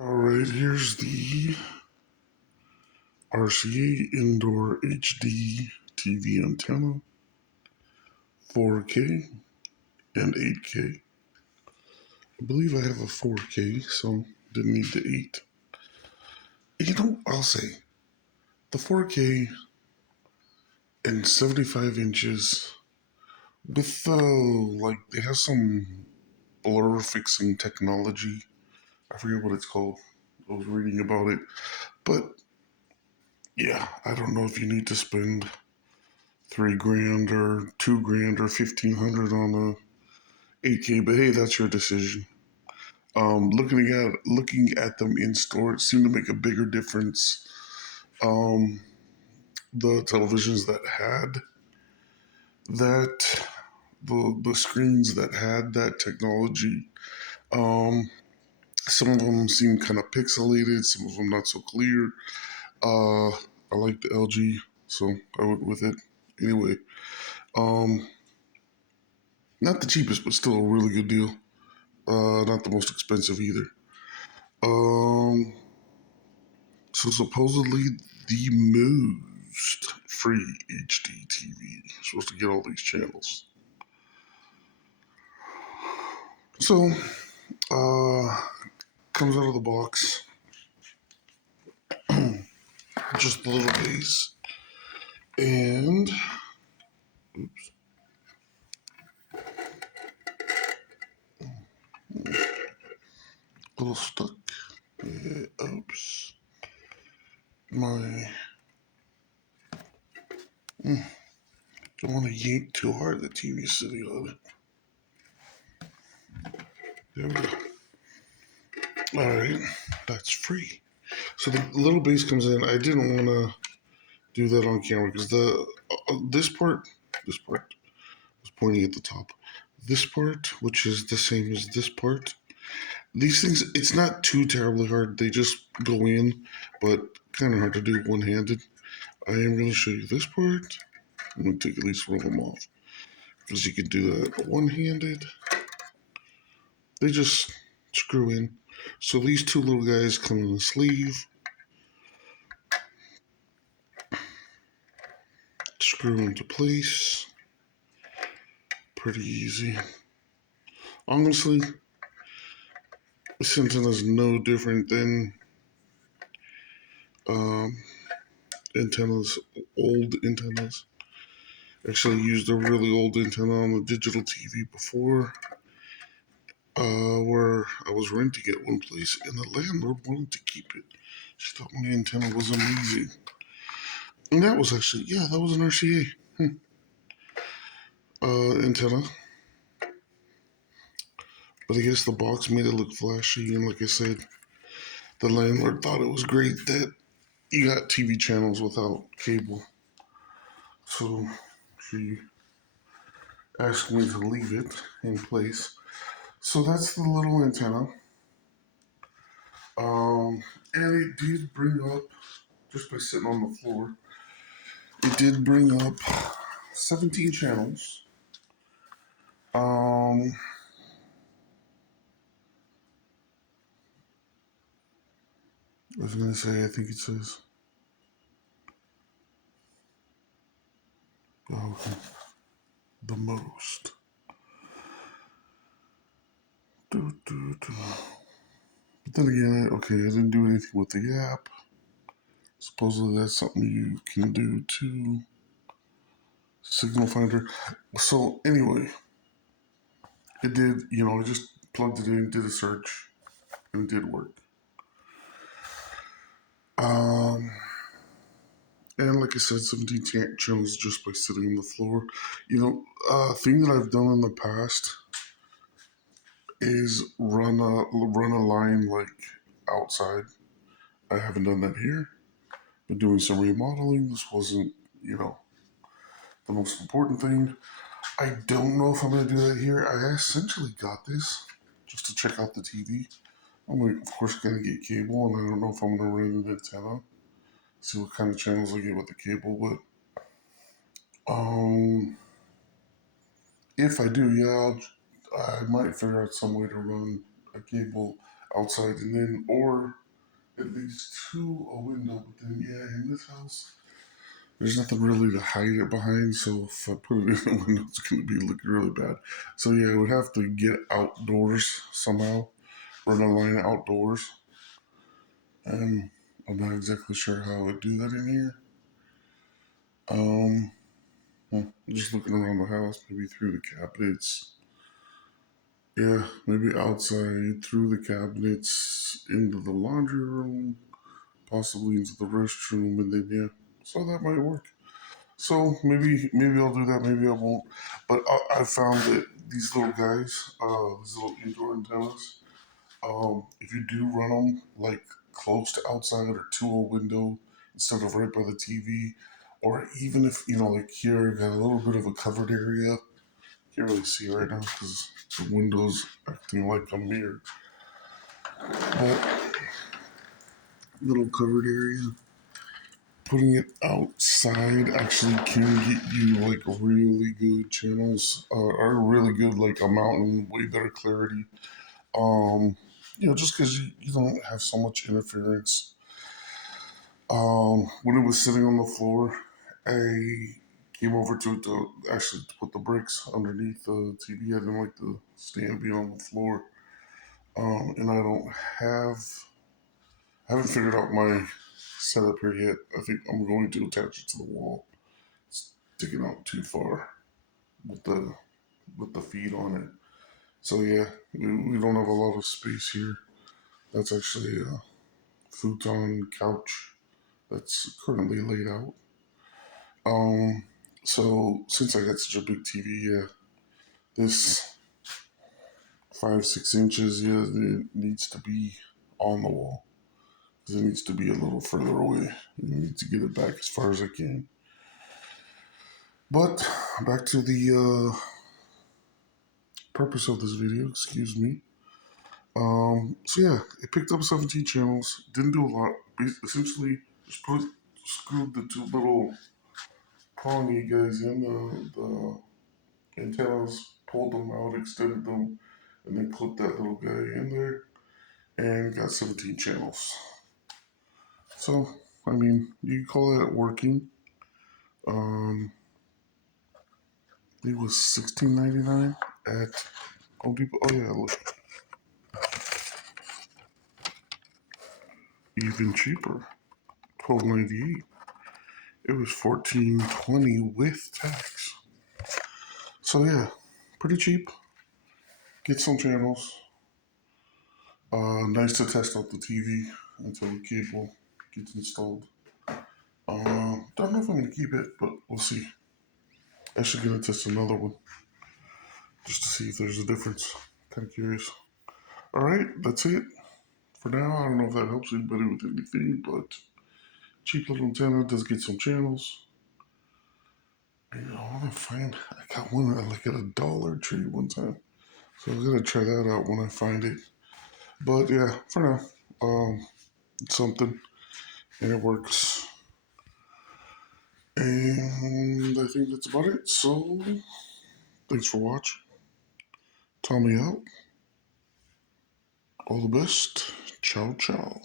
All right, here's the RCA Indoor HD TV antenna, 4K and 8K. I believe I have a 4K, so didn't need the 8. I'll say the 4K and 75 inches with they have some blur fixing technology. I forget what it's called. I was reading about it, but yeah, I don't know if you need to spend $3,000 or $2,000 or 1,500 on a 8K, but hey, that's your decision. Looking at them in store, it seemed to make a bigger difference. Um, the televisions that had that, the screens that had that technology, um, some of them seemed kind of pixelated, some of them not so clear. I like the LG, so I went with it. Anyway, um, not the cheapest, but still a really good deal. Not the most expensive either. Um, so supposedly the most free HD TV. Supposed to get all these channels. So, uh, comes out of the box, just a little base, and oops, a little stuck. Oops, my don't want to yank too hard. The TV's sitting on it. There we go. All right, that's free. So the little base comes in. I didn't want to do that on camera because the this part was pointing at the top. This part, which is the same as this part, these things it's not too terribly hard. They just go in, but kind of hard to do one handed. I am going to show you this part. I'm going to take at least one of them off because you can do that one handed. They just screw in. So these two little guys come in the sleeve, screw into place. Pretty easy. Honestly, this antenna is no different than um, antennas, old antennas. Actually, used a really old antenna on the digital TV before, where I was renting at one place, and the landlord wanted to keep it. She thought my antenna was amazing, and that was actually that was an RCA antenna. But I guess the box made it look flashy, and like I said, the landlord thought it was great that you got TV channels without cable. So she asked me to leave it in place. So that's the little antenna. And it did bring up, just by sitting on the floor, it did bring up 17 channels. Um, I was going to say, I think it says, okay, the most. But then again, okay, I didn't do anything with the app. Supposedly that's something you can do too. Signal Finder. So anyway, it did, I just plugged it in, did a search, and it did work. Um, and like I said, 17 channels just by sitting on the floor. Thing that I've done in the past is run a line like outside. I haven't done that here. Been doing some remodeling. This wasn't, the most important thing. I don't know if I'm gonna do that here. I essentially got this just to check out the TV. Of course, gonna get cable, and I don't know if I'm gonna run an antenna. See what kind of channels I get with the cable, but if I do, I might figure out some way to run a cable outside, and then or at least two a window. But then yeah, in this house, there's nothing really to hide it behind. So if I put it in the window, it's gonna be looking really bad. So yeah, I would have to get outdoors somehow, run a line outdoors, and I'm not exactly sure how I would do that in here. Um, just looking around the house, maybe through the cabinets. Yeah, maybe outside through the cabinets into the laundry room, possibly into the restroom, and then yeah, so that might work. So maybe I'll do that. Maybe I won't. But I found that these little guys, these little indoor antennas, if you do run them like close to outside or to a window instead of right by the TV, or even if like here got a little bit of a covered area. Can't really see right now because the window's acting like a mirror. But little covered area. Putting it outside actually can get you like really good channels, or really good like amount and way better clarity. Um, just because you don't have so much interference. When it was sitting on the floor, I came over to it to actually to put the bricks underneath the TV. I didn't like the stand being on the floor. And I haven't figured out my setup here yet. I think I'm going to attach it to the wall. It's sticking out too far with the feet on it. So yeah, we don't have a lot of space here. That's actually a futon couch that's currently laid out. Um, so since I got such a big TV, yeah, this 5-6 inches, yeah, it needs to be on the wall. It needs to be a little further away. I need to get it back as far as I can. But back to the purpose of this video, excuse me. So yeah, it picked up 17 channels. Didn't do a lot. Essentially, just screwed the two little prongy guys in the antennas, pulled them out, extended them, and then clipped that little guy in there, and got 17 channels. So I mean, you could call that working. Um, it was $16.99 at Home Depot. Oh yeah, look, even cheaper, $12.98. It was $14.20 with tax. So yeah, pretty cheap. Get some channels. Nice to test out the TV until the cable gets installed. Don't know if I'm gonna keep it, but we'll see. Actually, gonna test another one just to see if there's a difference. Kind of curious. All right, that's it for now. I don't know if that helps anybody with anything, but cheap little antenna does get some channels. And I want to find. I got one like at a Dollar Tree one time, so I'm gonna try that out when I find it. But yeah, for now, it's something and it works. And I think that's about it. So thanks for watching. Tommy out. All the best. Ciao, ciao.